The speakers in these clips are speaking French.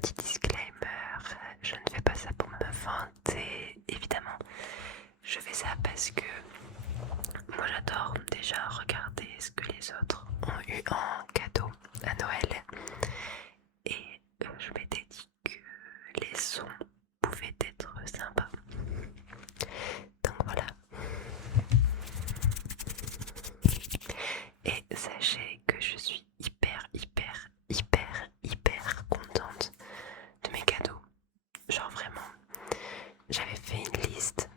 petit disclaimer, je ne fais pas ça pour me vanter, évidemment. Je fais ça parce que moi j'adore déjà regarder ce que les autres ont eu en cadeau à Noël. Et je m'étais dit que les sons pouvaient être sympas. Donc voilà. Et sachez que je suis hyper contente de mes cadeaux. Genre vraiment, j'avais fait une liste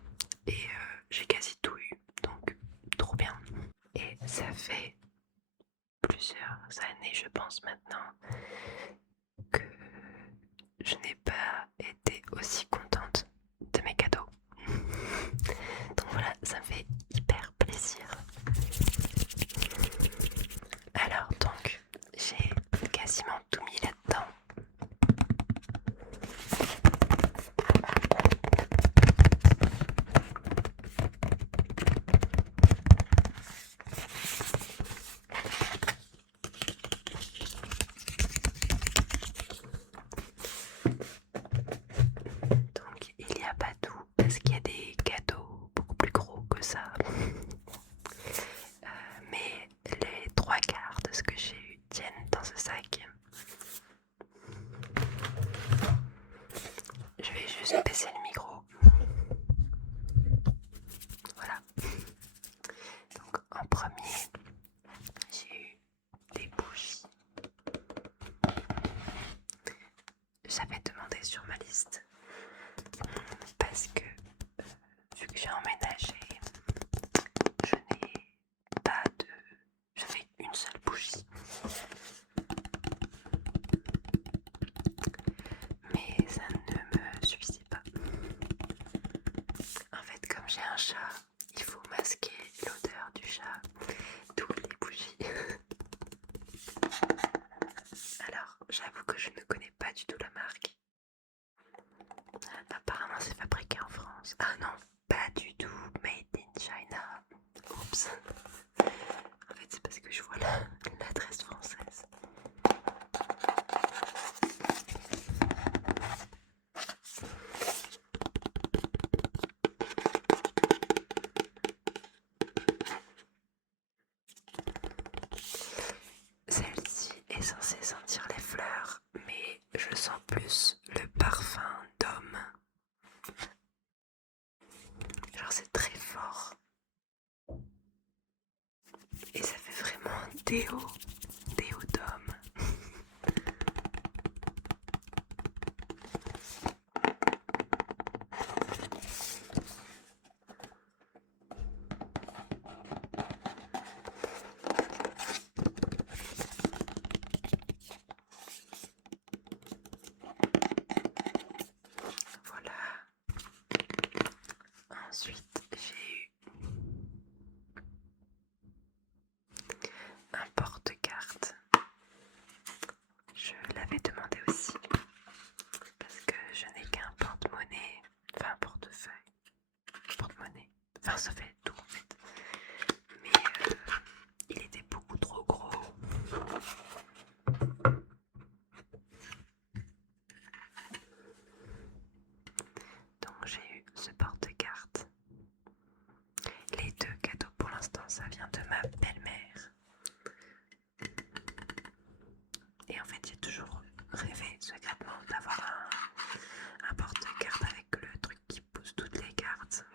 et j'ai quasi tout eu, donc trop bien. Et ça fait plusieurs années, je pense maintenant, que je n'ai pas été aussi contente de mes cadeaux. Donc voilà, ça me fait hyper plaisir. Alors donc, j'ai quasiment tout mis là-dedans. Donc il n'y a pas tout, parce qu'il y a des cadeaux beaucoup plus gros que ça. Mais les trois quarts de ce que j'ai eu tiennent dans ce sac. Je vais juste baisser le micro. Voilà. Donc en premier, j'ai eu des bougies. J'avais demandé sur ma liste parce que vu que j'ai emménagé, je n'ai pas de... J'avais une seule bougie. Mais ça ne me suffisait pas. En fait, comme j'ai un chat, il faut masquer l'odeur du chat, d'où les bougies. Alors, j'avoue que je ne connais pas du tout la marque. Apparemment, c'est fabriqué en France. Ah non, pas du tout. Made in China. Oups. En fait, c'est parce que je vois l'adresse française. Celle-ci est censée sentir les fleurs, mais je sens plus le parfum d'homme. Genre c'est très fort. Et ça fait vraiment un déo d'homme. Voilà. Ensuite, j'ai eu un porte-carte. Je l'avais demandé aussi parce que je n'ai qu'un porte-monnaie, enfin un portefeuille, porte-monnaie, enfin ça fait tout en fait. Mais il était beaucoup trop gros. Donc j'ai eu ce porte-carte. Les deux cadeaux pour l'instant, ça vient de ma belle-mère. Et en fait, j'ai toujours rêvé secrètement d'avoir un porte-carte avec le truc qui pousse toutes les cartes.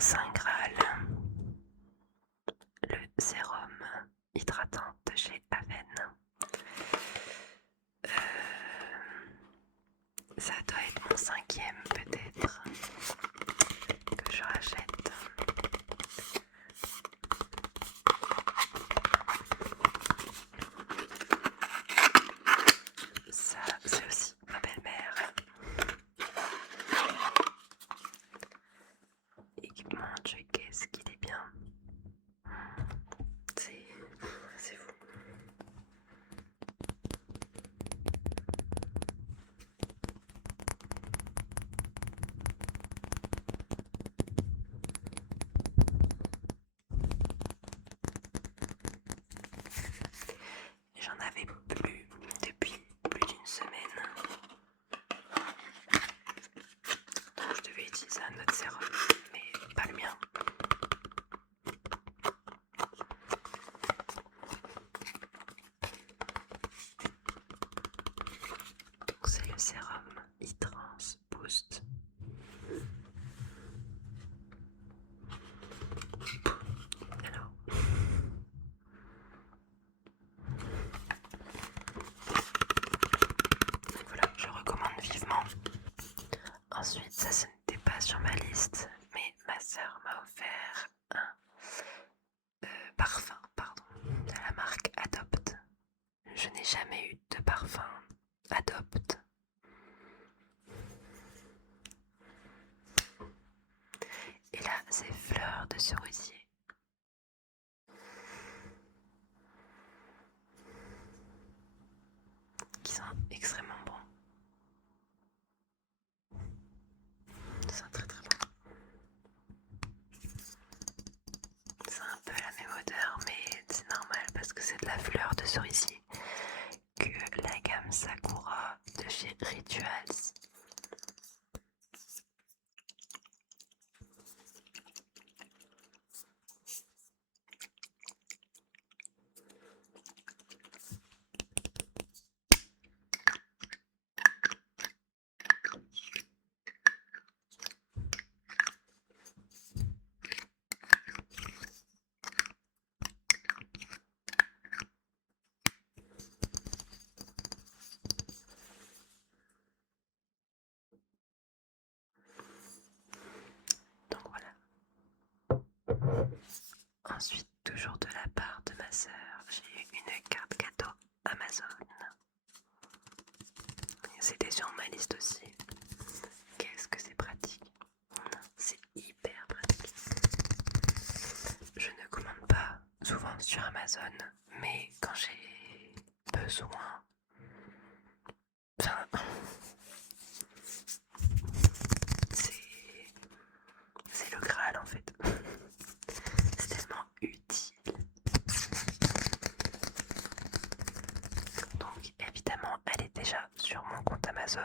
Saint Graal, le sérum hydratant de chez Aven. Ça doit être mon 5e peut-être que je rachète. Ça, c'est aussi ma belle-mère. Équipement, qu'est-ce qu'il est bien. C'est fou. J'en avais plus depuis plus d'une semaine. Donc je devais utiliser un autre sérum, mais pas le mien. Donc c'est le sérum e-trans Boost. Alors, voilà, je recommande vivement. Ensuite, ça ce n'était pas sur ma liste, mais ma sœur m'a offert un parfum, de la marque Adopt. Je n'ai jamais eu de parfum Adopt. Et là, c'est fleurs de cerisier. Qui sont extrêmement bons. C'est très très bon. C'est un peu la même odeur, mais c'est normal parce que c'est de la fleur de cerisier que la gamme Sakura de chez Rituals. Donc voilà. Ensuite, toujours de la part de ma sœur, j'ai eu une carte cadeau Amazon. C'était sur ma liste aussi. Qu'est-ce que c'est pratique. C'est hyper pratique. Je ne commande pas souvent sur Amazon, mais quand j'ai besoin... Enfin... C'est le Graal en fait. C'est tellement utile. Donc évidemment, elle est déjà sur mon compte Amazon.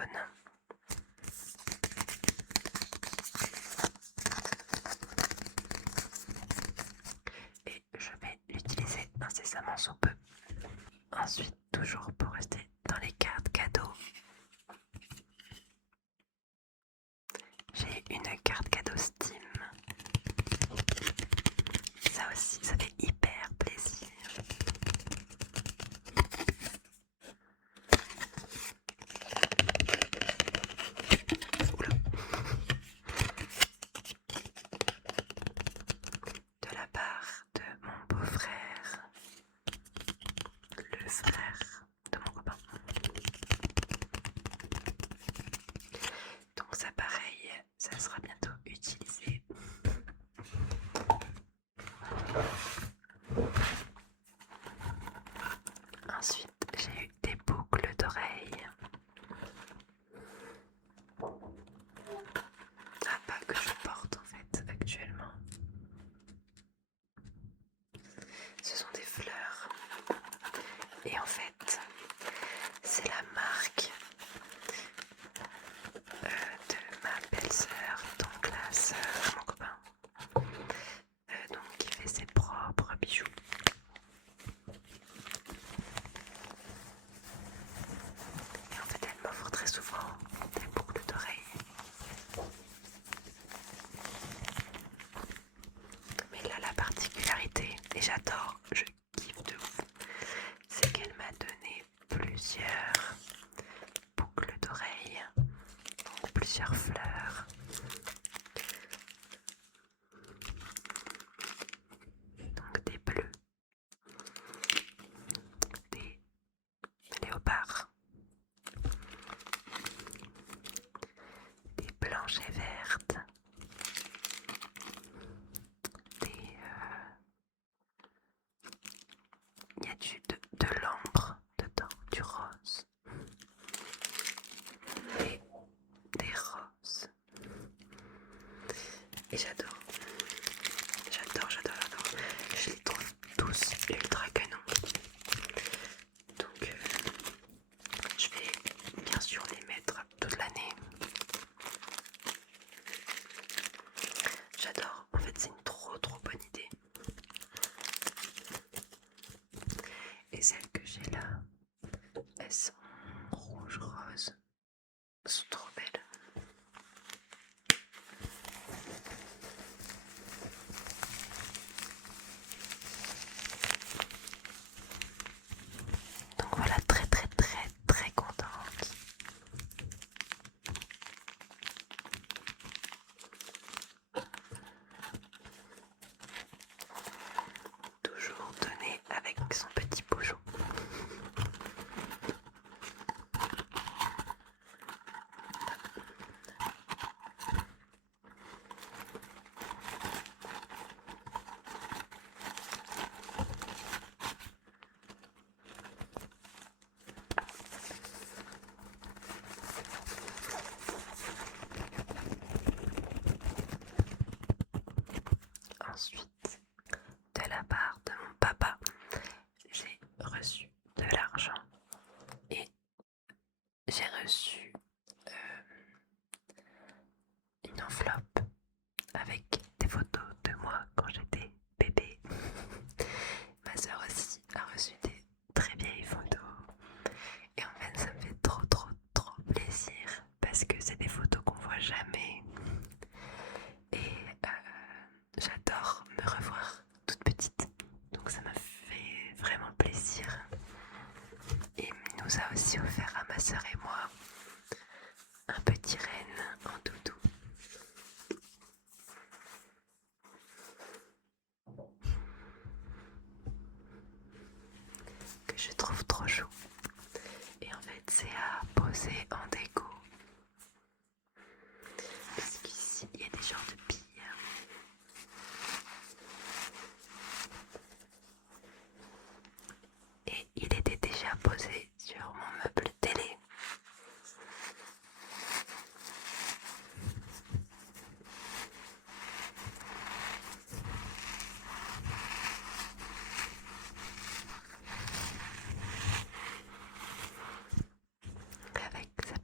Et je vais l'utiliser incessamment sous peu. Ensuite, toujours pour rester dans les cartes cadeaux, j'ai une carte cadeau Steam. Ça aussi, ça fait hyper plaisir. Oula. De la part de mon beau-frère, le frère de j'adore, je kiffe de fou, c'est qu'elle m'a donné plusieurs boucles d'oreilles, donc plusieurs fleurs. Donc des bleus, des léopards, des blanches et vertes, il y a de l'ambre dedans, du rose et des roses. Et j'adore. Je les trouve tous ultra canons. Donc je vais bien sûr les mettre toute l'année. J'adore. En fait, c'est une trop bonne idée. Et celles que j'ai là, elles sont rouge rose. Elles sont trop belles. Donc voilà, très contente. Toujours donné avec son petit bouchon. Ensuite, de la part de mon papa, j'ai reçu de l'argent et j'ai reçu une enveloppe avec des photos de moi quand j'étais bébé. Ma soeur aussi a reçu des très vieilles photos et en fait ça me fait trop plaisir parce que c'est des photos qu'on voit jamais et j'adore me revoir toute petite, donc ça m'a fait vraiment plaisir. Et il nous a aussi offert à ma soeur et moi un petit renne en doudou. Que je trouve trop chou. Et en fait c'est à poser en déco. Parce qu'ici il y a des genres de billes. Et il était déjà posé sur mon meuble télé. Avec sa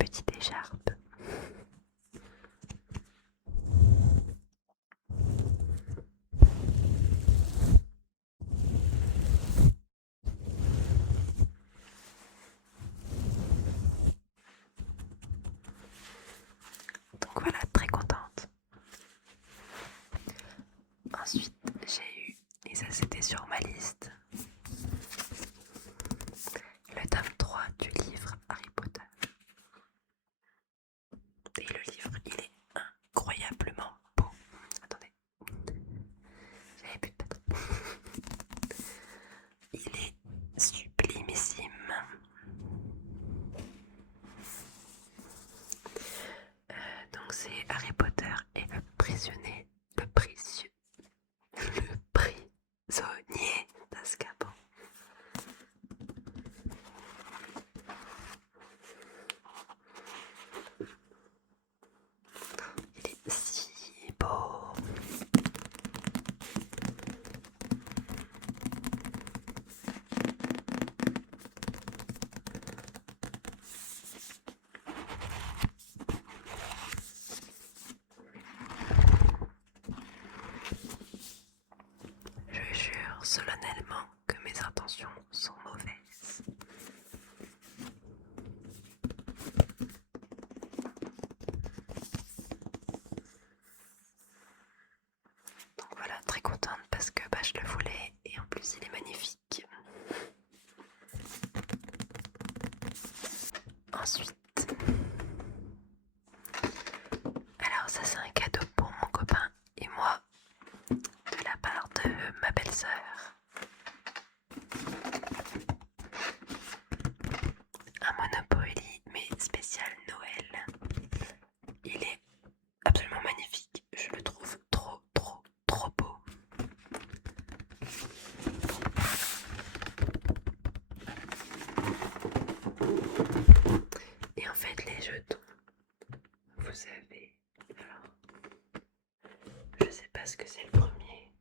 je sais pas ce que c'est le premier.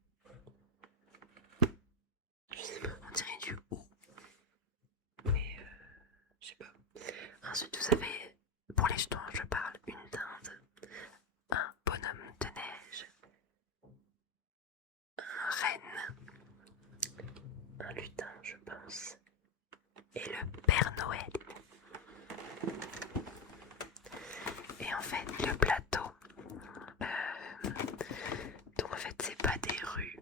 Je sais pas, on dirait du ou. Mais je sais pas. Ensuite, vous avez, pour les jetons, je parle une dinde, un bonhomme de neige, un renne, un lutin, je pense, et le Père Noël. Et en fait, le plateau, donc en fait, c'est pas des rues,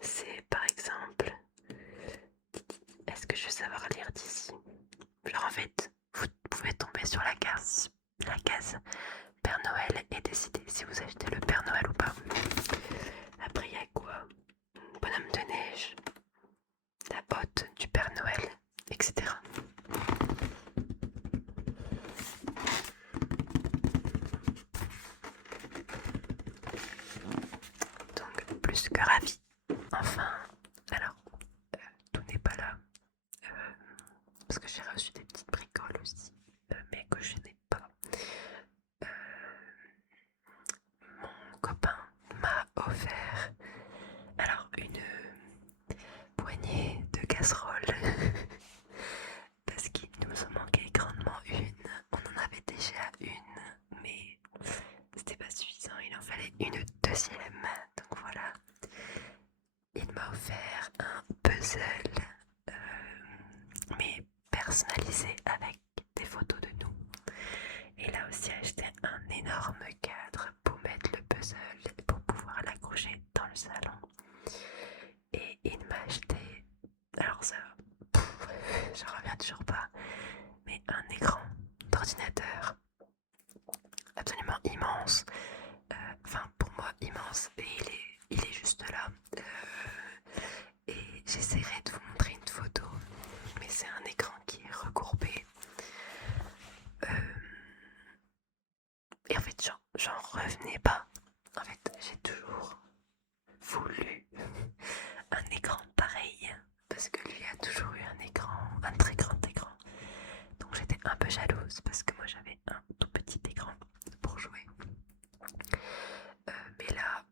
c'est par exemple, est-ce que je vais savoir lire d'ici? Genre en fait, vous pouvez tomber sur la case Père Noël et décider si vous achetez le Père Noël ou pas. Après, il y a quoi? Bonhomme de neige, la botte du Père Noël, etc. Donc, plus que ravi. Enfin, alors, tout n'est pas là. Parce que j'ai reçu des petites bricoles aussi, mais que je n'ai pas. Mon copain m'a offert alors une poignée de casseroles parce qu'il nous en manquait grandement une. On en avait déjà une, mais c'était pas suffisant, il en fallait une deuxième. Donc voilà, il m'a offert un puzzle, mais personnalisé avec des photos de nous. Et il a aussi acheté un énorme cadre pour mettre le puzzle et pour pouvoir l'accrocher dans le salon. Et il m'a acheté, alors ça, je reviens toujours pas, mais un écran d'ordinateur absolument immense. Enfin, pour moi, immense. Et il est juste là. Et j'essaierai de vous montrer une photo. Mais c'est un écran qui est recourbé. Et en fait, j'en revenais pas. En fait, j'ai toujours voulu un écran pareil. Parce que lui a toujours eu un écran, un très grand écran. Donc j'étais un peu jalouse parce que moi j'avais un tout petit écran pour jouer. Mais là,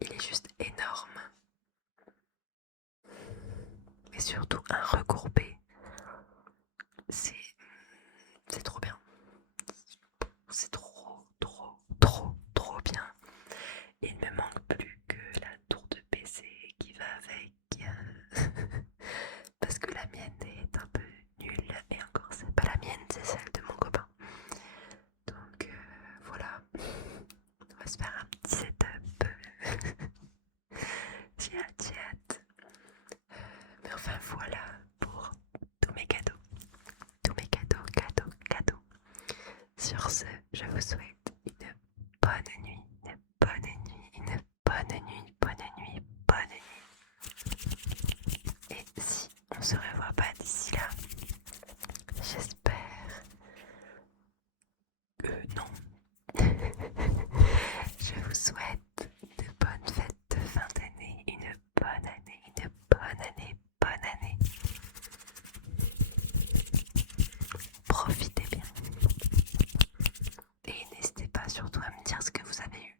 il est juste énorme. Et surtout un recourbé. C'est trop bien. C'est trop bien. Il ne me manque plus que la tour de PC qui va avec. Parce que la mienne est un peu nulle. Et encore, c'est pas la mienne, c'est celle de mon copain. Donc voilà. On va se faire un petit setup. J'ai hâte. Mais enfin voilà pour tous mes cadeaux. Tous mes cadeaux. Sur ce, je vous souhaite une bonne nuit, bonne nuit. Et si on se revoit pas d'ici là, j'espère que non. Je vous souhaite de bonnes fêtes de fin d'année, une bonne année. Profitez bien. Et n'hésitez pas surtout à me dire ce que vous avez eu